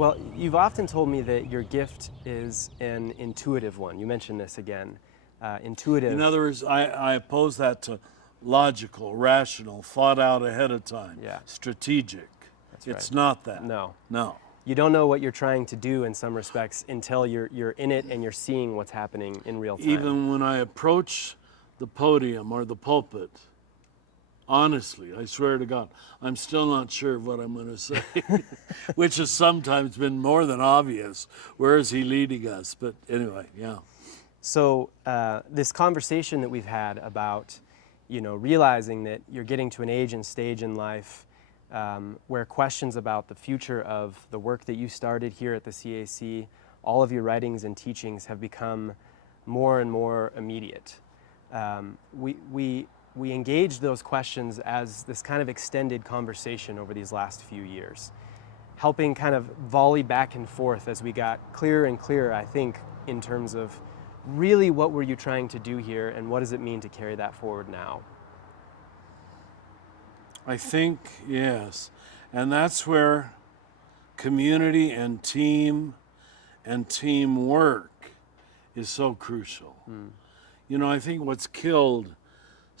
Well, you've often told me that your gift is an intuitive one. You mentioned this again. Intuitive. In other words, I oppose that to logical, rational, thought out ahead of time, strategic. That's right. It's not that. No. No. You don't know what you're trying to do in some respects until you're in it and you're seeing what's happening in real time. Even when I approach the podium or the pulpit, honestly, I swear to God, I'm still not sure of what I'm going to say, which has sometimes been more than obvious. Where is he leading us? But anyway, yeah. So this conversation that we've had about, realizing that you're getting to an age and stage in life where questions about the future of the work that you started here at the CAC, all of your writings and teachings have become more and more immediate. We engaged those questions as this kind of extended conversation over these last few years, helping kind of volley back and forth as we got clearer and clearer, I think, in terms of really what were you trying to do here and what does it mean to carry that forward now? I think, yes. And that's where community and team and teamwork is so crucial. I think what's killed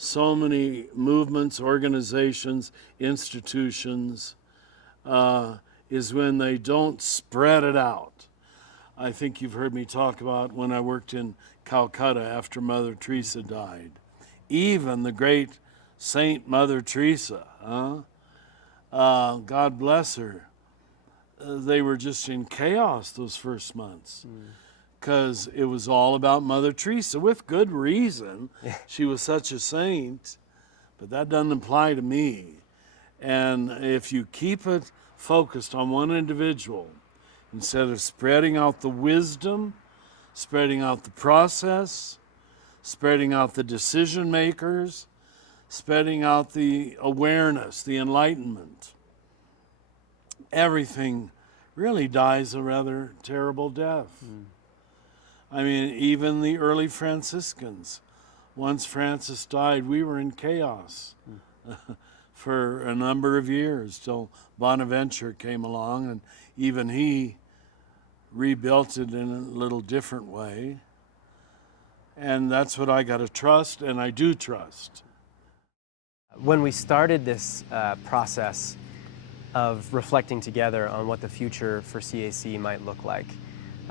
so many movements, organizations, institutions, is when they don't spread it out. I think you've heard me talk about when I worked in Calcutta after Mother Teresa died. Even the great Saint Mother Teresa, God bless her, they were just in chaos those first months. Because it was all about Mother Teresa, with good reason. She was such a saint, but that doesn't apply to me. And if you keep it focused on one individual, instead of spreading out the wisdom, spreading out the process, spreading out the decision makers, spreading out the awareness, the enlightenment, everything really dies a rather terrible death. I mean, even the early Franciscans, once Francis died, we were in chaos for a number of years till Bonaventure came along, and even he rebuilt it in a little different way. And that's what I got to trust, and I do trust. When we started this process of reflecting together on what the future for CAC might look like,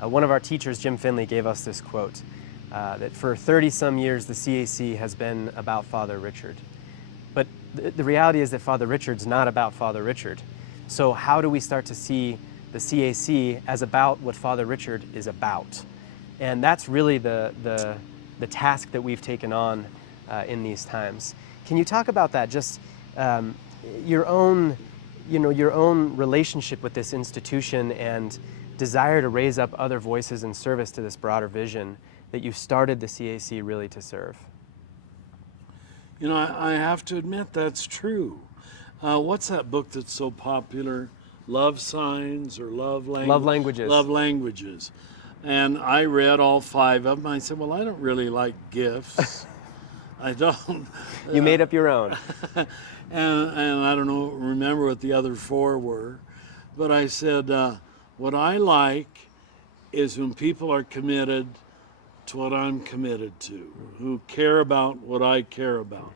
one of our teachers, Jim Finley, gave us this quote, that for 30-some years the CAC has been about Father Richard. But the reality is that Father Richard's not about Father Richard. So how do we start to see the CAC as about what Father Richard is about? And that's really the task that we've taken on in these times. Can you talk about that, just your own relationship with this institution and desire to raise up other voices in service to this broader vision that you started the CAC really to serve? I have to admit that's true. What's that book that's so popular? Love Signs or Love Languages. Love Languages. And I read all 5 of them. I said, well, I don't really like gifts. I don't. You made up your own. and I don't remember what the other 4 were. But I said, what I like is when people are committed to what I'm committed to, who care about what I care about.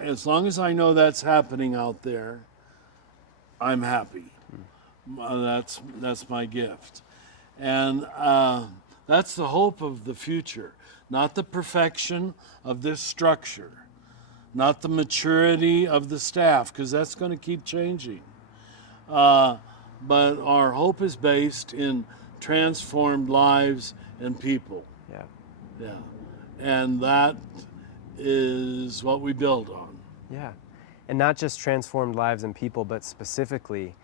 As long as I know that's happening out there, I'm happy. That's my gift. And that's the hope of the future, not the perfection of this structure, not the maturity of the staff, because that's going to keep changing. But our hope is based in transformed lives and people. Yeah. And that is what we build on. Yeah. And not just transformed lives and people, but specifically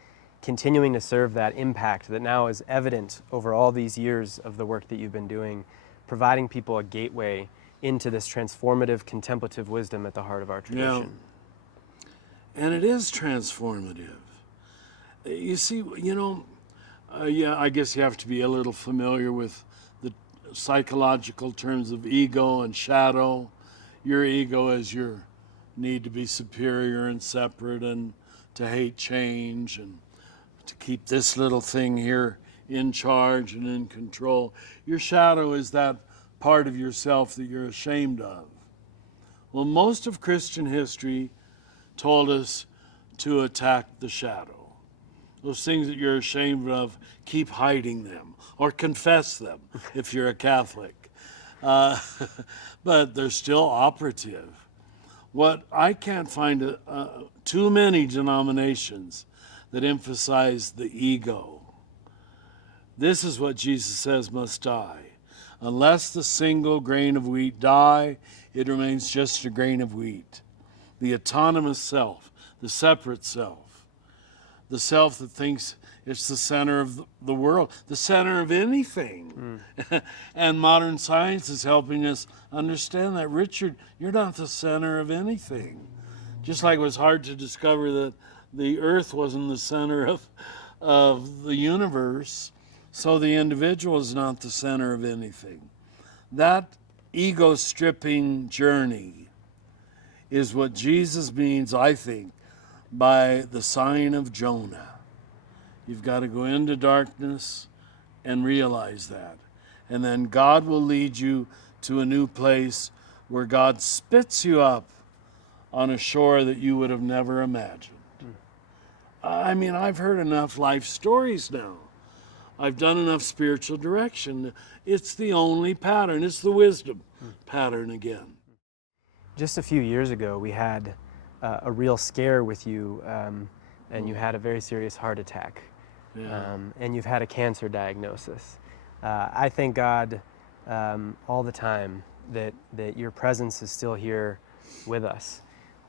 continuing to serve that impact that now is evident over all these years of the work that you've been doing, providing people a gateway into this transformative, contemplative wisdom at the heart of our tradition. Yeah. And it is transformative. You see, I guess you have to be a little familiar with the psychological terms of ego and shadow. Your ego is your need to be superior and separate and to hate change and to keep this little thing here in charge and in control. Your shadow is that part of yourself that you're ashamed of. Well, most of Christian history told us to attack the shadow. Those things that you're ashamed of, keep hiding them or confess them if you're a Catholic. But they're still operative. What I can't find too many denominations that emphasize the ego. This is what Jesus says must die. Unless the single grain of wheat die, it remains just a grain of wheat. The autonomous self, the separate self, the self that thinks it's the center of the world, the center of anything. And modern science is helping us understand that. Richard, you're not the center of anything. Just like it was hard to discover that the earth wasn't the center of the universe, so the individual is not the center of anything. That ego-stripping journey is what Jesus means, I think, by the sign of Jonah. You've got to go into darkness and realize that. And then God will lead you to a new place where God spits you up on a shore that you would have never imagined. I mean, I've heard enough life stories now. I've done enough spiritual direction. It's the only pattern. It's the wisdom pattern again. Just a few years ago, we had a real scare with you, and you had a very serious heart attack. Yeah. And you've had a cancer diagnosis. I thank God all the time that your presence is still here with us.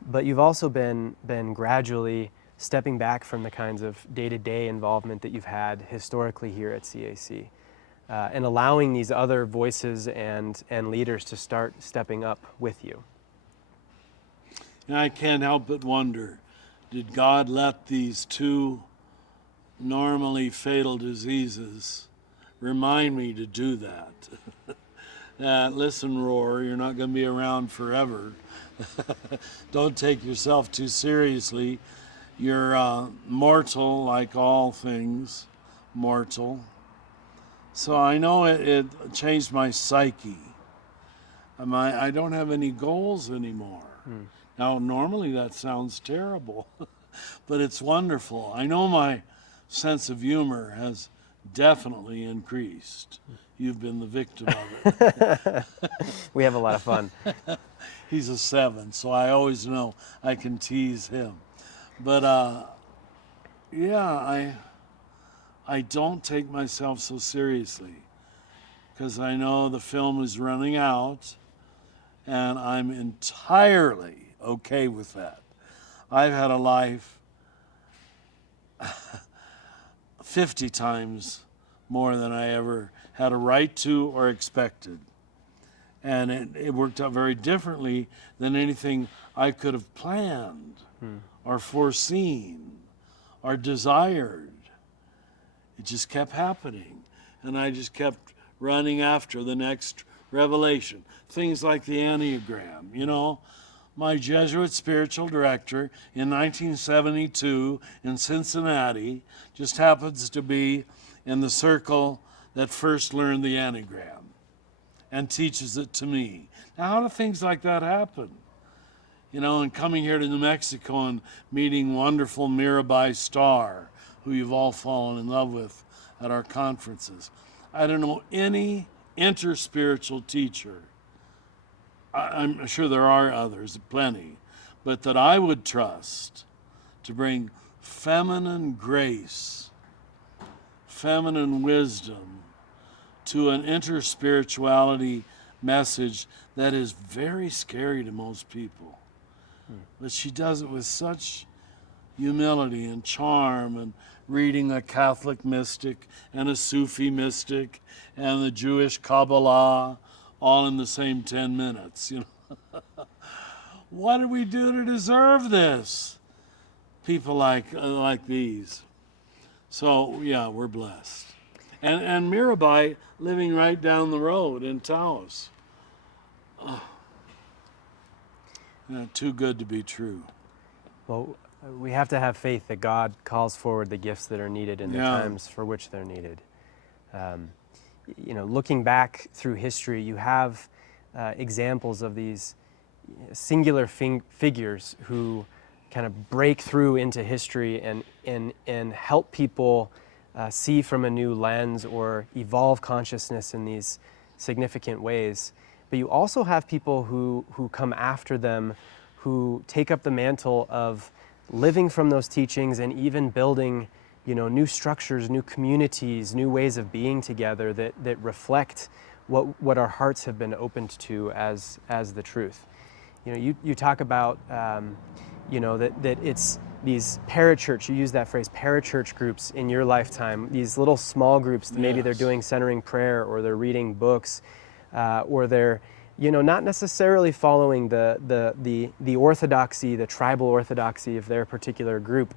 But you've also been gradually stepping back from the kinds of day-to-day involvement that you've had historically here at CAC, and allowing these other voices and leaders to start stepping up with you. And I can't help but wonder, did God let these two normally fatal diseases remind me to do that? Listen, Rohr, you're not going to be around forever. Don't take yourself too seriously. You're mortal, like all things mortal. So I know it changed my psyche. I don't have any goals anymore. Now, normally that sounds terrible, but it's wonderful. I know my sense of humor has definitely increased. You've been the victim of it. We have a lot of fun. He's a 7, so I always know I can tease him. But yeah, I don't take myself so seriously because I know the film is running out, and I'm entirely okay with that. I've had a life 50 times more than I ever had a right to or expected. And it worked out very differently than anything I could have planned or foreseen or desired. It just kept happening. And I just kept running after the next revelation. Things like the Enneagram, you know. My Jesuit spiritual director in 1972 in Cincinnati just happens to be in the circle that first learned the Enneagram and teaches it to me. Now, how do things like that happen? You know, and coming here to New Mexico and meeting wonderful Mirabai Starr, who you've all fallen in love with at our conferences. I don't know any interspiritual teacher, I'm sure there are others, plenty, but that I would trust to bring feminine grace, feminine wisdom to an interspirituality message that is very scary to most people. But she does it with such humility and charm, and reading a Catholic mystic and a Sufi mystic and the Jewish Kabbalah all in the same 10 minutes, you know. What did we do to deserve this? People like these. So yeah, we're blessed. And Mirabai living right down the road in Taos. Oh. Yeah, too good to be true. Well, We have to have faith that God calls forward the gifts that are needed in the times for which they're needed. Looking back through history, you have examples of these singular figures who kind of break through into history and help people see from a new lens or evolve consciousness in these significant ways. But you also have people who come after them, who take up the mantle of living from those teachings and even building, new structures, new communities, new ways of being together that reflect what our hearts have been opened to as the truth. You talk about, that it's these parachurch, you use that phrase, parachurch groups in your lifetime, these little small groups that maybe they're doing centering prayer, or they're reading books, or they're, not necessarily following the orthodoxy, the tribal orthodoxy of their particular group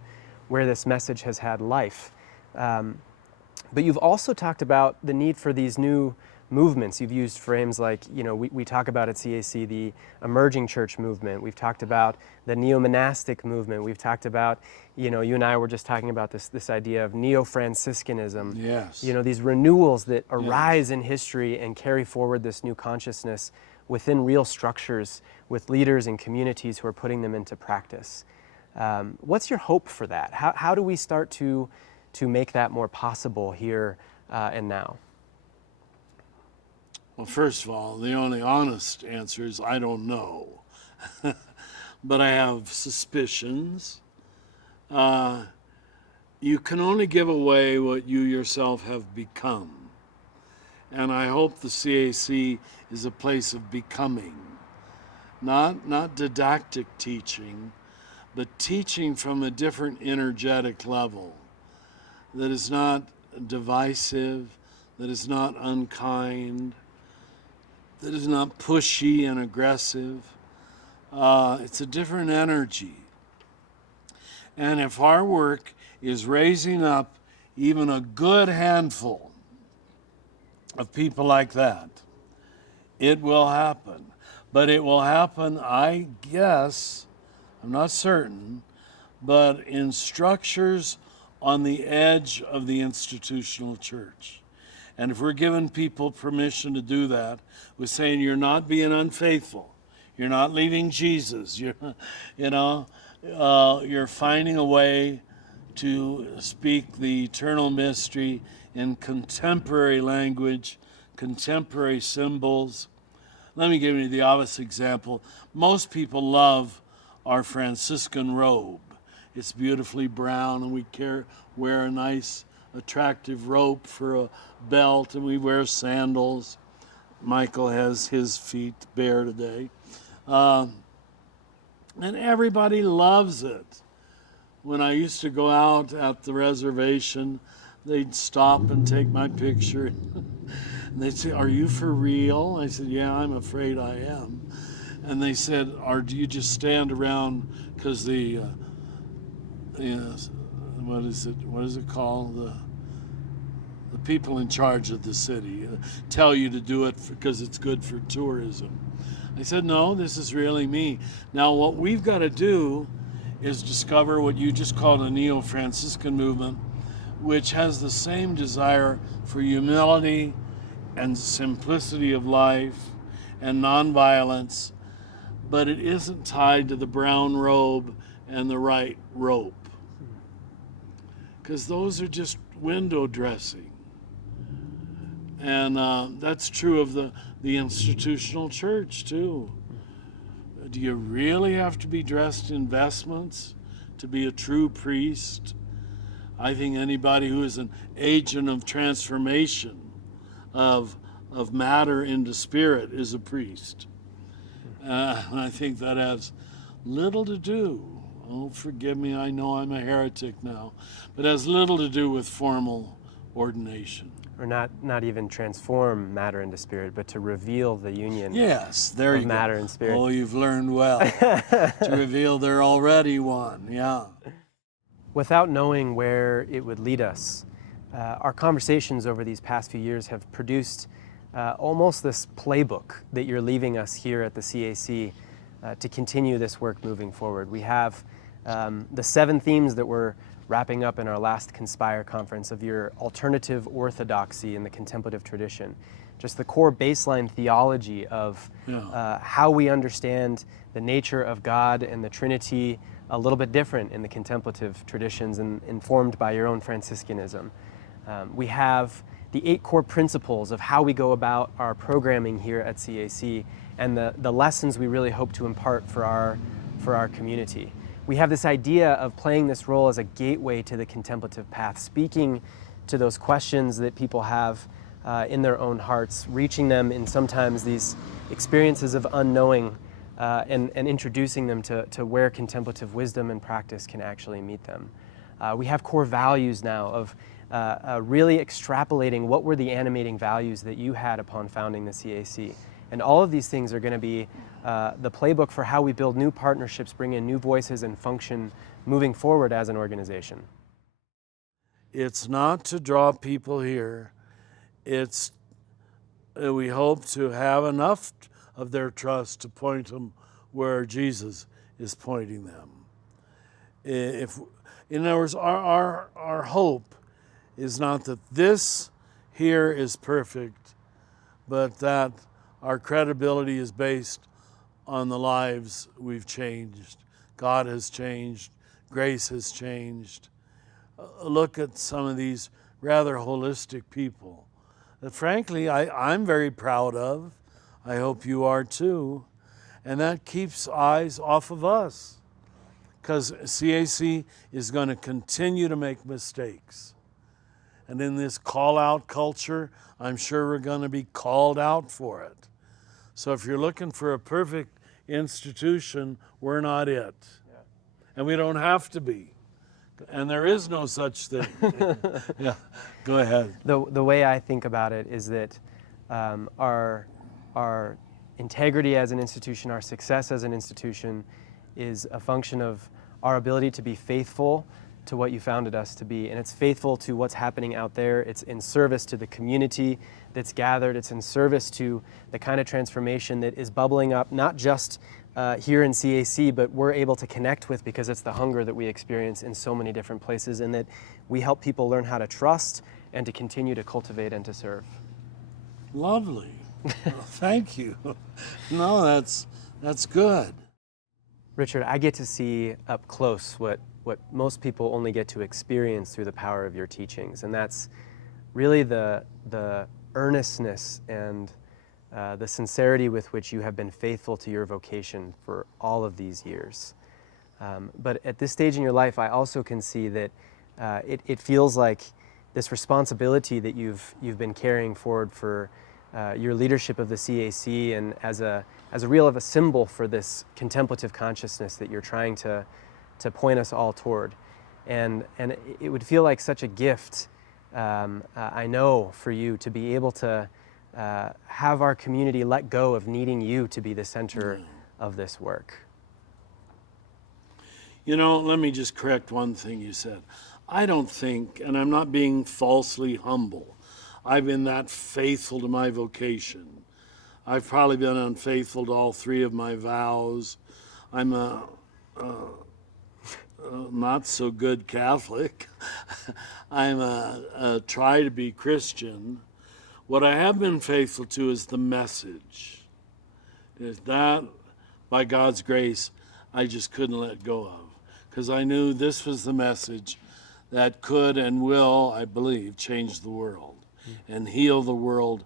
where this message has had life. But you've also talked about the need for these new movements. You've used frames like, we talk about at CAC the emerging church movement. We've talked about the neo-monastic movement. We've talked about, you and I were just talking about this idea of neo-Franciscanism. Yes. These renewals that arise in history and carry forward this new consciousness within real structures with leaders and communities who are putting them into practice. What's your hope for that? How do we start to make that more possible here and now? Well, first of all, the only honest answer is I don't know. But I have suspicions. You can only give away what you yourself have become. And I hope the CAC is a place of becoming, not didactic teaching, but teaching from a different energetic level that is not divisive, that is not unkind, that is not pushy and aggressive. It's a different energy. And if our work is raising up even a good handful of people like that, it will happen. But it will happen, I guess, I'm not certain, but in structures on the edge of the institutional church. And if we're giving people permission to do that, we're saying you're not being unfaithful. You're not leaving Jesus. You're finding a way to speak the eternal mystery in contemporary language, contemporary symbols. Let me give you the obvious example. Most people love our Franciscan robe. It's beautifully brown, and we wear a nice, attractive rope for a belt, and we wear sandals. Michael has his feet bare today. And everybody loves it. When I used to go out at the reservation, they'd stop and take my picture. And they'd say, "Are you for real?" I said, "Yeah, I'm afraid I am." And they said, "Or do you just stand around because the, what is it called? The people in charge of the city tell you to do it because it's good for tourism." I said, "No, this is really me." Now, what we've got to do is discover what you just called a neo-Franciscan movement, which has the same desire for humility and simplicity of life and nonviolence, but it isn't tied to the brown robe and the right rope, because those are just window dressing. And that's true of the institutional church too. Do you really have to be dressed in vestments to be a true priest? I think anybody who is an agent of transformation of matter into spirit is a priest. And I think that has little to do, oh, forgive me, I know I'm a heretic now, but has little to do with formal ordination. Or not even transform matter into spirit, but to reveal the union of matter and spirit. Oh, you've learned well. To reveal they're already one, yeah. Without knowing where it would lead us, our conversations over these past few years have produced almost this playbook that you're leaving us here at the CAC to continue this work moving forward. We have the 7 themes that we're wrapping up in our last CONSPIRE conference of your alternative orthodoxy in the contemplative tradition. Just the core baseline theology of how we understand the nature of God and the Trinity, a little bit different in the contemplative traditions and informed by your own Franciscanism. We have the 8 core principles of how we go about our programming here at CAC and the lessons we really hope to impart for our community. We have this idea of playing this role as a gateway to the contemplative path, speaking to those questions that people have in their own hearts, reaching them in sometimes these experiences of unknowing and introducing them to where contemplative wisdom and practice can actually meet them. We have core values now of really extrapolating what were the animating values that you had upon founding the CAC. And all of these things are going to be the playbook for how we build new partnerships, bring in new voices, and function moving forward as an organization. It's not to draw people here. It's we hope to have enough of their trust to point them where Jesus is pointing them. If, in other words, our hope is not that this here is perfect, but that our credibility is based on the lives we've changed. God has changed. Grace has changed. Look at some of these rather holistic people that frankly I'm very proud of. I hope you are too. And that keeps eyes off of us because CAC is going to continue to make mistakes. And in this call-out culture, I'm sure we're going to be called out for it. So if you're looking for a perfect institution, we're not it. Yeah. And we don't have to be. And there is no such thing. Yeah, go ahead. The way I think about it is that our integrity as an institution, our success as an institution is a function of our ability to be faithful to what you founded us to be. And it's faithful to what's happening out there. It's in service to the community that's gathered. It's in service to the kind of transformation that is bubbling up, not just here in CAC, but we're able to connect with because it's the hunger that we experience in so many different places, and that we help people learn how to trust and to continue to cultivate and to serve. Lovely. Well, thank you. No, that's good. Richard, I get to see up close what most people only get to experience through the power of your teachings, and that's really the earnestness and the sincerity with which you have been faithful to your vocation for all of these years. But at this stage in your life, I also can see that it feels like this responsibility that you've been carrying forward for your leadership of the CAC, and as a real of a symbol for this contemplative consciousness that you're trying to point us all toward. And it would feel like such a gift, I know, for you to be able to have our community let go of needing you to be the center of this work. You know, let me just correct one thing you said. I don't think, and I'm not being falsely humble, I've been that faithful to my vocation. I've probably been unfaithful to all 3 of my vows. I'm a not so good Catholic. I'm a try to be Christian. What I have been faithful to is the message. Is that, by God's grace, I just couldn't let go of. Because I knew this was the message that could and will, I believe, change the world and heal the world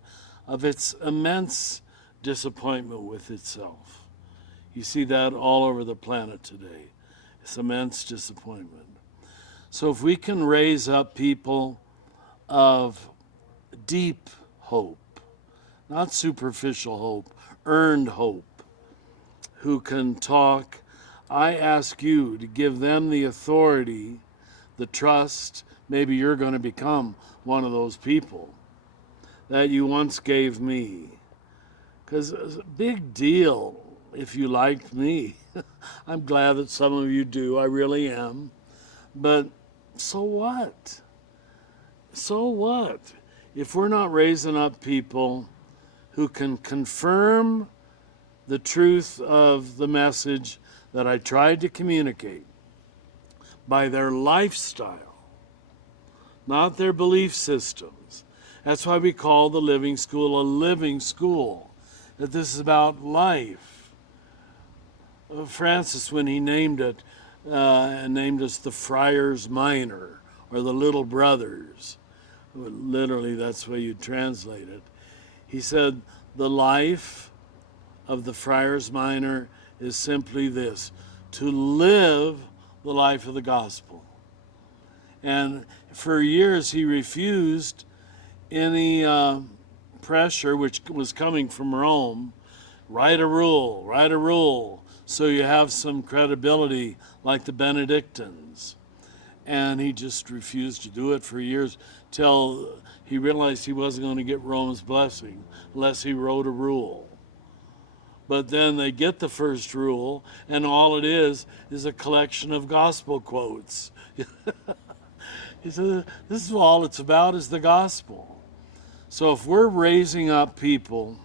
of its immense disappointment with itself. You see that all over the planet today. It's immense disappointment. So if we can raise up people of deep hope, not superficial hope, earned hope, who can talk, I ask you to give them the authority, the trust, maybe you're going to become one of those people that you once gave me. Because it's a big deal if you liked me. I'm glad that some of you do, I really am. But so what? So what? If we're not raising up people who can confirm the truth of the message that I tried to communicate, by their lifestyle, not their belief systems. That's why we call the living school a living school, that this is about life. Francis, when he named it, named us the Friars Minor, or the Little Brothers, literally that's the way you translate it. He said, the life of the Friars Minor is simply this: to live the life of the gospel. And for years he refused any pressure which was coming from Rome. Write a rule, so you have some credibility like the Benedictines. And he just refused to do it for years till he realized he wasn't going to get Rome's blessing unless he wrote a rule. But then they get the first rule, and all it is a collection of gospel quotes. He said, this is all it's about, is the gospel. So if we're raising up people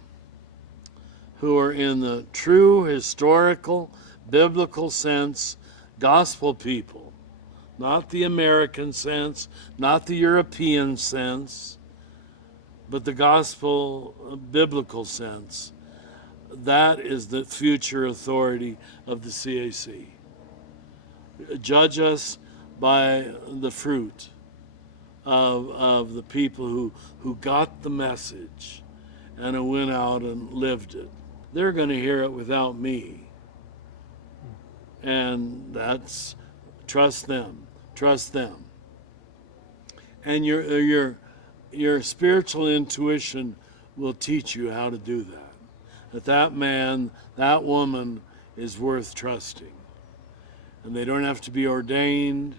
who are in the true historical, biblical sense, gospel people, not the American sense, not the European sense, but the gospel, biblical sense, that is the future authority of the CAC. Judge us by the fruit of the people who got the message and who went out and lived it. They're going to hear it without me. And that's, trust them. And your spiritual intuition will teach you how to do that. That man, that woman is worth trusting. And they don't have to be ordained.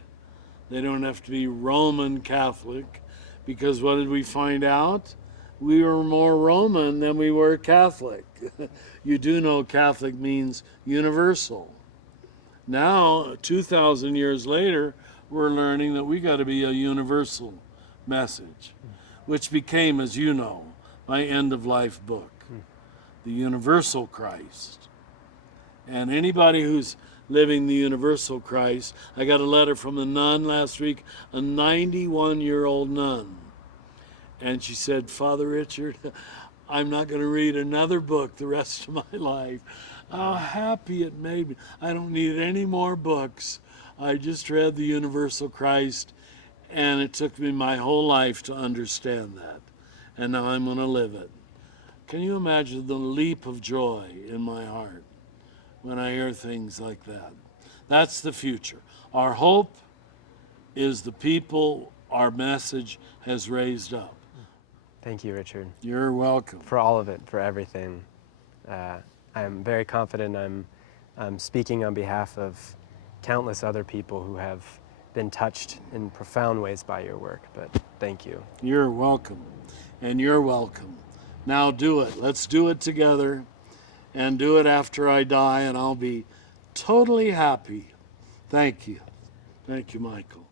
They don't have to be Roman Catholic, because what did we find out? We were more Roman than we were Catholic. You do know Catholic means universal. Now, 2,000 years later, we're learning that we got to be a universal message, which became, as you know, my end-of-life book, The Universal Christ. And anybody who's living the universal Christ, I got a letter from a nun last week, a 91-year-old nun. And she said, Father Richard, I'm not going to read another book the rest of my life. How happy it made me. I don't need any more books. I just read the universal Christ, and it took me my whole life to understand that. And now I'm going to live it. Can you imagine the leap of joy in my heart when I hear things like that? That's the future. Our hope is the people our message has raised up. Thank you, Richard. You're welcome. For all of it, for everything. I'm very confident I'm speaking on behalf of countless other people who have been touched in profound ways by your work, but thank you. You're welcome, and you're welcome. Now do it. Let's do it together, and do it after I die, and I'll be totally happy. Thank you. Thank you, Michael.